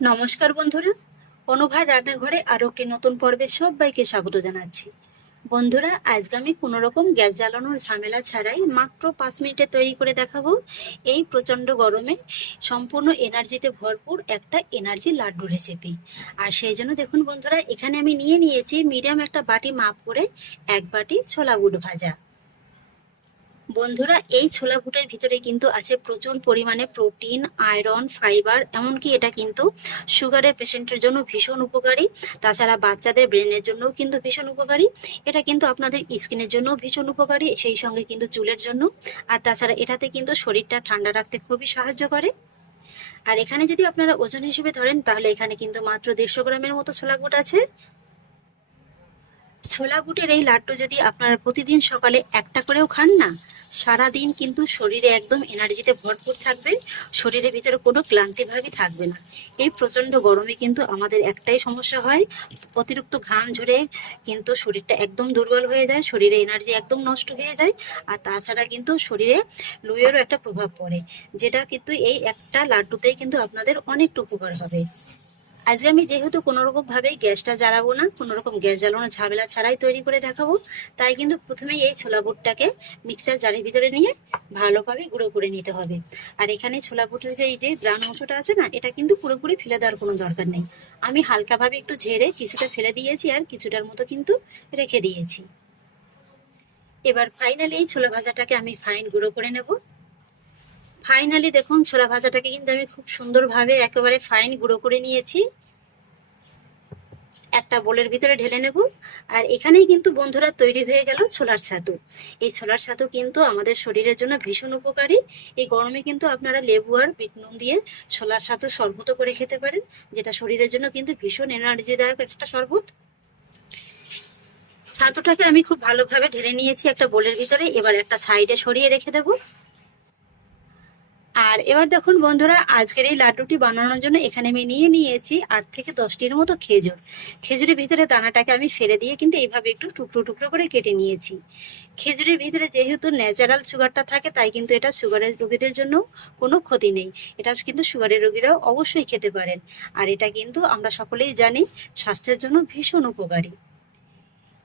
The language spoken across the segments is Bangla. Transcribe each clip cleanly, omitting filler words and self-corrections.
নমস্কার বন্ধুরা, অনুভার রান্নাঘরে আরও একটি নতুন পর্বে সবাইকে স্বাগত জানাচ্ছি। বন্ধুরা, আজকে আমি কোনো রকম গ্যাস জ্বালানোর ঝামেলা ছাড়াই মাত্র 5 মিনিটে তৈরি করে দেখাবো এই প্রচণ্ড গরমে সম্পূর্ণ এনার্জিতে ভরপুর একটা এনার্জি লাড্ডু রেসিপি। আর সেই জন্য দেখুন বন্ধুরা, এখানে আমি নিয়েছি মিডিয়াম একটা বাটি মাপ করে 1 বাটি ছোলা বুট ভাজা। বন্ধুরা, এই ছোলা বুটের ভিতরে কিন্তু আছে প্রচুর পরিমাণে প্রোটিন, আয়রন, ফাইবার, এমনকি এটা কিন্তু সুগারের পেশেন্টের জন্য ভীষণ উপকারী। তাছাড়া বাচ্চাদের ব্রেনের জন্যও কিন্তু ভীষণ উপকারী। এটা কিন্তু আপনাদের স্কিনের জন্য ভীষণ উপকারী, সেই সঙ্গে কিন্তু চুলের জন্য। আর তাছাড়া এটাতে কিন্তু শরীরটা ঠান্ডা রাখতে খুবই সাহায্য করে। আর এখানে যদি আপনারা ওজন হিসেবে ধরেন, তাহলে এখানে কিন্তু মাত্র 150 গ্রামের মতো ছোলা বুট আছে। ছোলা বুটের এই লাড্ডু যদি আপনারা প্রতিদিন সকালে একটা করেও খান না, সারাদিন কিন্তু শরীরে একদম এনার্জিতে ভরপুর থাকবে, শরীরের ভিতরে কোনো ক্লান্তি ভাবই থাকবে না। এই প্রচণ্ড গরমে কিন্তু আমাদের একটাই সমস্যা হয়, অতিরিক্ত ঘাম ঝরে কিন্তু শরীরটা একদম দুর্বল হয়ে যায়, শরীরে এনার্জি একদম নষ্ট হয়ে যায়। আর তাছাড়া কিন্তু শরীরে লুয়েরও একটা প্রভাব পড়ে, যেটা কিন্তু এই একটা লাড্ডুতেই কিন্তু আপনাদের অনেকটা উপকার হবে। আজকে আমি যেহেতু কোনো রকম ভাবে গ্যাসটা জ্বালাবো না, কোনো রকম গ্যাস জ্বালানোর ঝামেলা ছাড়াই তৈরি করে দেখাবো, তাই কিন্তু প্রথমেই এই ছোলা বুটটাকে মিক্সার জারের ভিতরে নিয়ে ভালোভাবে গুঁড়ো করে নিতে হবে। আর এখানে ছোলা বুটের যে এই যে ব্রাউন অংশটা আছে না, এটা কিন্তু পুরোপুরি ফেলে দেওয়ার কোনো দরকার নেই। আমি হালকাভাবে একটু ঝেড়ে কিছুটা ফেলে দিয়েছি আর কিছুটার মতো কিন্তু রেখে দিয়েছি। এবার ফাইনালি এই ছোলা ভাজাটাকে আমি ফাইন গুঁড়ো করে নেব। ফাইনালি দেখুন, ছোলা ভাজাটাকে কিন্তু আমি খুব সুন্দরভাবে একেবারে ফাইন গুঁড়ো করে নিয়েছি। একটা বোলের ভিতরে ঢেলে নেব। আর এখানেই কিন্তু বন্ধুরা তৈরি হয়ে গেল ছোলার ছাতু। এই ছোলার ছাতু কিন্তু আমাদের শরীরের জন্য ভীষণ উপকারী। এই গরমে কিন্তু আপনারা লেবু আর বিট নুন দিয়ে ছোলার ছাতু শরবত করে খেতে পারেন, যেটা শরীরের জন্য কিন্তু ভীষণ এনার্জিদায়ক একটা শরবত। ছাতুটাকে আমি খুব ভালোভাবে ঢেলে নিয়েছি একটা বোলের ভিতরে, এবার একটা সাইডে সরিয়ে রেখে দেবো। আর এবার দেখুন বন্ধুরা, আজকের এই লাড্ডুটি বানানোর জন্য এখানে আমি নিয়েছি 8 থেকে 10টির মতো খেজুর। খেজুরের ভিতরে দানাটাকে আমি ফেলে দিয়ে কিন্তু এইভাবে একটু টুকরো টুকরো করে কেটে নিয়েছি। খেজুরের ভিতরে যেহেতু ন্যাচারাল সুগারটা থাকে, তাই কিন্তু এটা সুগারের রোগীদের জন্য কোনো ক্ষতি নেই। এটা কিন্তু সুগারের রোগীরাও অবশ্যই খেতে পারেন। আর এটা কিন্তু আমরা সকলেই জানি স্বাস্থ্যের জন্য ভীষণ উপকারী।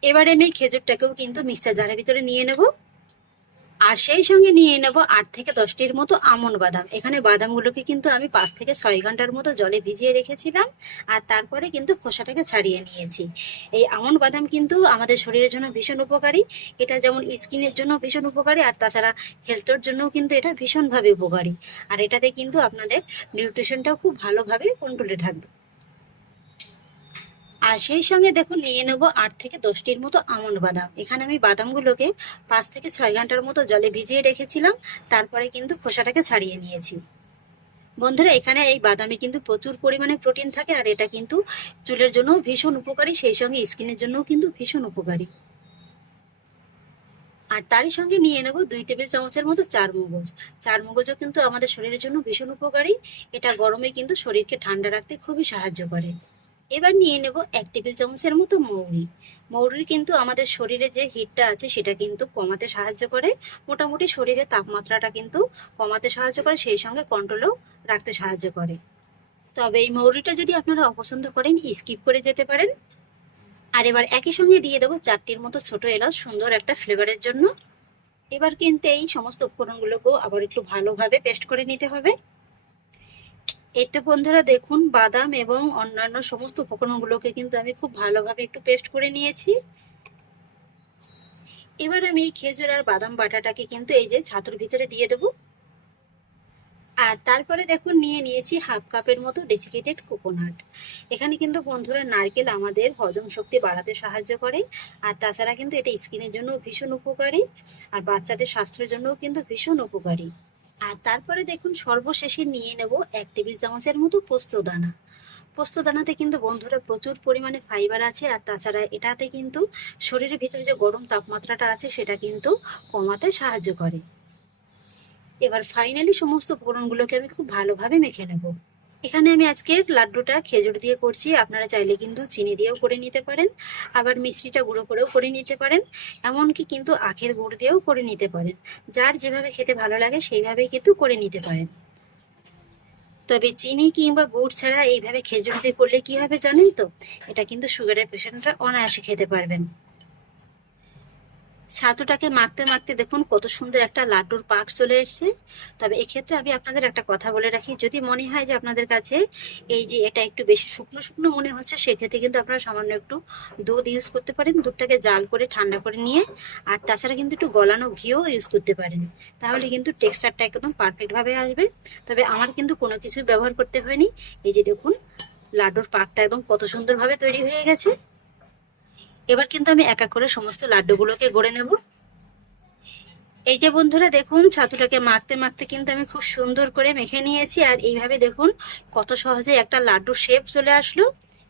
এবারে আমি খেজুরটাকেও কিন্তু মিক্সার জারের ভিতরে নিয়ে নেব। আর সেই সঙ্গে নিয়ে নেব 8 থেকে 10টির মতো আমন্ড বাদাম। এখানে বাদামগুলোকে কিন্তু আমি 5 থেকে 6 ঘন্টার মতো জলে ভিজিয়ে রেখেছিলাম, আর তারপরে কিন্তু খোসাটাকে ছাড়িয়ে নিয়েছি। এই আমন্ড বাদাম কিন্তু আমাদের শরীরের জন্য ভীষণ উপকারী। এটা যেমন স্কিনের জন্য ভীষণ উপকারী, আর তাছাড়া হেলথের জন্যও কিন্তু এটা ভীষণভাবে উপকারী। আর এটাতে কিন্তু আপনাদের নিউট্রিশনটাও খুব ভালোভাবে কন্ট্রোলে থাকবে। আর সেই সঙ্গে দেখুন নিয়ে নেব 8 থেকে 10টির মতো আমন্ড বাদাম। এখানে আমি বাদামগুলোকে 5 থেকে 6 ঘন্টার মতো জলে ভিজিয়ে রেখেছিলাম, তারপরে কিন্তু খোসাটাকে ছাড়িয়ে নিয়েছি। বন্ধুরা, এখানে এই বাদামে কিন্তু প্রচুর পরিমাণে প্রোটিন থাকে, আর এটা কিন্তু চুলের জন্য ভীষণ উপকারী, সেই সঙ্গে স্কিনের জন্যও কিন্তু ভীষণ উপকারী। আর তারই সঙ্গে নিয়ে নেব 2 টেবিল চামচের মতো চারমগজ। চারমগজও কিন্তু আমাদের শরীরের জন্য ভীষণ উপকারী। এটা গরমে কিন্তু শরীরকে ঠান্ডা রাখতে খুবই সাহায্য করে। এবার নিয়ে নেব 1 টেবিল চামচের মতো মৌরি। মৌরি কিন্তু আমাদের শরীরে যে হিটটা আছে সেটা কিন্তু কমাতে সাহায্য করে, মোটামুটি শরীরের তাপমাত্রাটা কিন্তু কমাতে সাহায্য করে, সেই সঙ্গে কন্ট্রোলেও রাখতে সাহায্য করে। তবে এই মৌরিটা যদি আপনারা অপছন্দ করেন, স্কিপ করে যেতে পারেন। আর এবার একই সঙ্গে দিয়ে দেবো 4টির মতো ছোট এলাচ, সুন্দর একটা ফ্লেভারের জন্য। এবার কিন্তু এই সমস্ত উপকরণগুলোকেও আবার একটু ভালোভাবে পেস্ট করে নিতে হবে। এই তো বন্ধুরা দেখুন, বাদাম এবং অন্যান্য সমস্ত উপকরণগুলোকে কিন্তু আমি খুব ভালোভাবে একটু পেস্ট করে নিয়েছি। এবার আমি এই খেজুর আর বাদাম বাটাটাকে কিন্তু এই যে ছাতুর ভিতরে দিয়ে দেবো। আর তারপরে দেখুন নিয়েছি হাফ কাপের মতো ডেসিকেটেড কোকোনাট। এখানে কিন্তু বন্ধুরা নারকেল আমাদের হজম শক্তি বাড়াতে সাহায্য করে, আর তাছাড়া কিন্তু এটা স্কিনের জন্য ভীষণ উপকারী, আর বাচ্চাদের স্বাস্থ্যের জন্যও কিন্তু ভীষণ উপকারী। আর তারপরে দেখুন সর্বশেষে নিয়ে নেব 1 টেবিল চামচের মতো পোস্ত দানা। পোস্ত দানাতে কিন্তু বন্ধুরা প্রচুর পরিমাণে ফাইবার আছে, আর তাছাড়া এটাতে কিন্তু শরীরের ভিতরে যে গরম তাপমাত্রাটা আছে সেটা কিন্তু কমাতে সাহায্য করে। এবার ফাইনালি সমস্ত উপকরণগুলোকে আমি খুব ভালোভাবে মেখে নেব। এখানে আমি আজকের লাড্ডুটা খেজুর দিয়ে করছি, আপনারা চাইলে কিন্তু চিনি দিয়েও করে নিতে পারেন, আবার মিষ্টিটা গুঁড়ো করেও করে নিতে পারেন, এমনকি কিন্তু আখের গুড় দিয়েও করে নিতে পারেন। যার যেভাবে খেতে ভালো লাগে সেইভাবেই কিন্তু করে নিতে পারেন। তবে চিনি কিংবা গুড় ছাড়া এইভাবে খেজুর দিয়ে করলে কি হবে জানেন তো? এটা কিন্তু সুগারের পেশেন্টরা অনায়াসে খেতে পারবেন। ছাতুটাকে মাখতে মাখতে দেখুন কত সুন্দর একটা লাড্ডুর পাক চলে এসেছে। তবে এক্ষেত্রে আমি আপনাদের একটা কথা বলে রাখি, যদি মনে হয় যে আপনাদের কাছে এই যে এটা একটু বেশি শুকনো শুকনো মনে হচ্ছে, সেক্ষেত্রে কিন্তু আপনারা সামান্য একটু দুধ ইউজ করতে পারেন। দুধটাকে জাল করে ঠান্ডা করে নিয়ে, আর তাছাড়া কিন্তু একটু গলানো ঘিও ইউজ করতে পারেন, তাহলে কিন্তু টেক্সচারটা একদম পারফেক্টভাবে আসবে। তবে আমার কিন্তু কোনো কিছু ব্যবহার করতে হয়নি। এই যে দেখুন লাড্ডুর পাকটা একদম কত সুন্দরভাবে তৈরি হয়ে গেছে। এবার কিন্তু আমি এক এক করে সমস্ত লাড্ডুগুলোকে গড়ে নেব। এই যে বন্ধুরা দেখুন ছাতুটাকে মাখতে মাখতে কিন্তু আমি খুব সুন্দর করে মেখে নিয়েছি, আর এইভাবে দেখুন কত সহজে একটা লাড্ডুর শেপ চলে আসলো।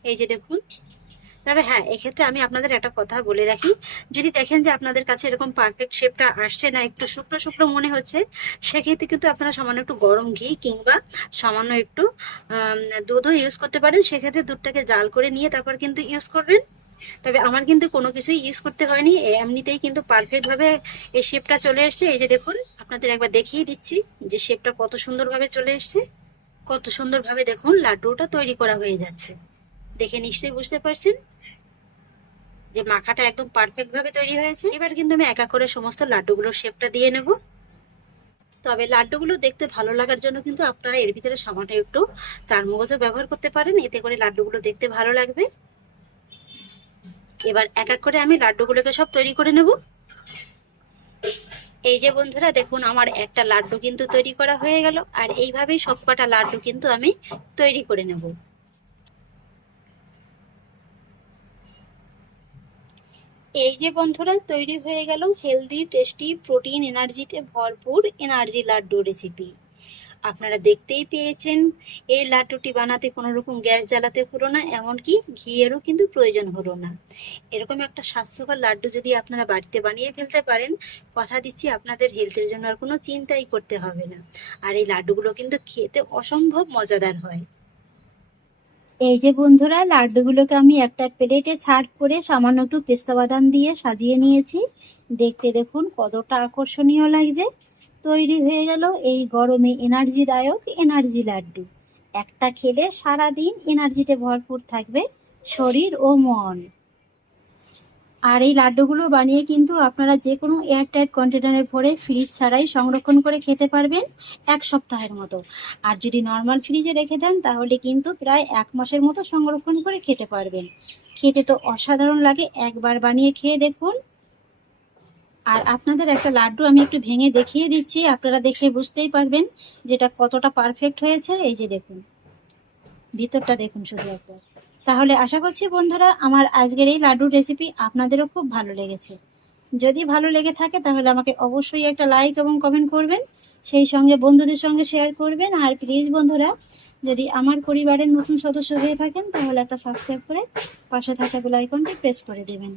এই যে দেখুন। তবে হ্যাঁ, এক্ষেত্রে আমি আপনাদের একটা কথা বলে রাখি, যদি দেখেন যে আপনাদের কাছে এরকম পারফেক্ট শেপটা আসছে না, একটু শুকনো শুকনো মনে হচ্ছে, সেক্ষেত্রে কিন্তু আপনারা সামান্য একটু গরম ঘি কিংবা সামান্য একটু দুধও ইউজ করতে পারেন। সেক্ষেত্রে দুধটাকে জাল করে নিয়ে তারপর কিন্তু ইউজ করবেন। তবে আমার কিন্তু কোনো কিছুই ইউজ করতে হয়নি, এমনিতেই কিন্তু পারফেক্ট ভাবে এই শেপটা চলে এসেছে। এই যে দেখুন, আপনাদের একবার দেখিয়ে দিচ্ছি যে শেপটা কত সুন্দরভাবে চলে এসেছে। কত সুন্দরভাবে দেখুন লাড্ডুটা তৈরি করা হয়ে যাচ্ছে। দেখে নিশ্চয়ই বুঝতে পারছেন যে মাখাটা একদম পারফেক্ট ভাবে তৈরি হয়েছে। এবার কিন্তু আমি একা করে সমস্ত লাড্ডুগুলোর শেপটা দিয়ে নেব। তবে লাড্ডুগুলো দেখতে ভালো লাগার জন্য কিন্তু আপনারা এর ভিতরে সামান্য একটু চারমগজও ব্যবহার করতে পারেন, এতে করে লাড্ডুগুলো দেখতে ভালো লাগবে। এবার এক এক করে আমি লাড্ডুগুলোকে সব তৈরি করে নেব। এই যে বন্ধুরা দেখুন আমার একটা লাড্ডু কিন্তু তৈরি করা হয়ে গেল, আর এইভাবেই সব কটা লাড্ডু কিন্তু আমি তৈরি করে নেব। এই যে বন্ধুরা তৈরি হয়ে গেল হেলদি টেস্টি প্রোটিন এনার্জিতে ভরপুর এনার্জি লাড্ডু রেসিপি। আপনারা দেখতেই পেয়েছেন এই লাড্ডুটি বানাতে কোনো রকম গ্যাস জ্বালাতে হলো না, এমনকি ঘিয়েরও কিন্তু প্রয়োজন হলো না। এরকম একটা স্বাস্থ্যকর লাড্ডু যদি আপনারা বাড়িতে বানিয়ে ফেলতে পারেন, কথা দিচ্ছি আপনাদের হেলথের জন্য আর কোনো চিন্তাই করতে হবে না। আর এই লাড্ডুগুলো কিন্তু খেতে অসম্ভব মজাদার হয়। এই যে বন্ধুরা লাড্ডুগুলোকে আমি একটা প্লেটে ছাড় করে সামান্য একটু পেস্তা বাদাম দিয়ে সাজিয়ে নিয়েছি। দেখতে দেখুন কতটা আকর্ষণীয় লাগছে। তৈরি হয়ে গেল এই গরমে এনার্জিদায়ক এনার্জি লাড্ডু। একটা খেলে সারা দিন এনার্জিতে ভরপুর থাকবে শরীর ও মন। আর এই লাড্ডুগুলো বানিয়ে কিন্তু আপনারা যে কোনো এয়ারটাইট কন্টেনারে ভরে ফ্রিজ ছাড়াই সংরক্ষণ করে খেতে পারবেন 1 সপ্তাহের মতো। আর যদি নর্মাল ফ্রিজে রেখে দেন তাহলে কিন্তু প্রায় 1 মাসের মতো সংরক্ষণ করে খেতে পারবেন। খেতে তো অসাধারণ লাগে, একবার বানিয়ে খেয়ে দেখুন। আর আপনাদের একটা লাড্ডু আমি একটু ভেঙে দেখিয়ে দিচ্ছি, আপনারা দেখে বুঝতেই পারবেন যেটা কতটা পারফেক্ট হয়েছে। এই যে দেখুন ভিতরটা দেখুন শুধু একবার। তাহলে আশা করছি বন্ধুরা আমার আজকের এই লাড্ডুর রেসিপি আপনাদেরও খুব ভালো লেগেছে। যদি ভালো লেগে থাকে তাহলে আমাকে অবশ্যই একটা লাইক এবং কমেন্ট করবেন, সেই সঙ্গে বন্ধুদের সঙ্গে শেয়ার করবেন। আর প্লিজ বন্ধুরা, যদি আমার পরিবারের নতুন সদস্য হয়ে থাকেন তাহলে একটা সাবস্ক্রাইব করে পাশে থাকা বেল আইকনটি প্রেস করে দেবেন।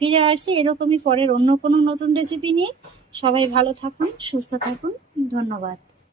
ফিরে আসছি এরকমই পরের অন্য কোনো নতুন রেসিপি নিয়ে। সবাই ভালো থাকুন, সুস্থ থাকুন, ধন্যবাদ।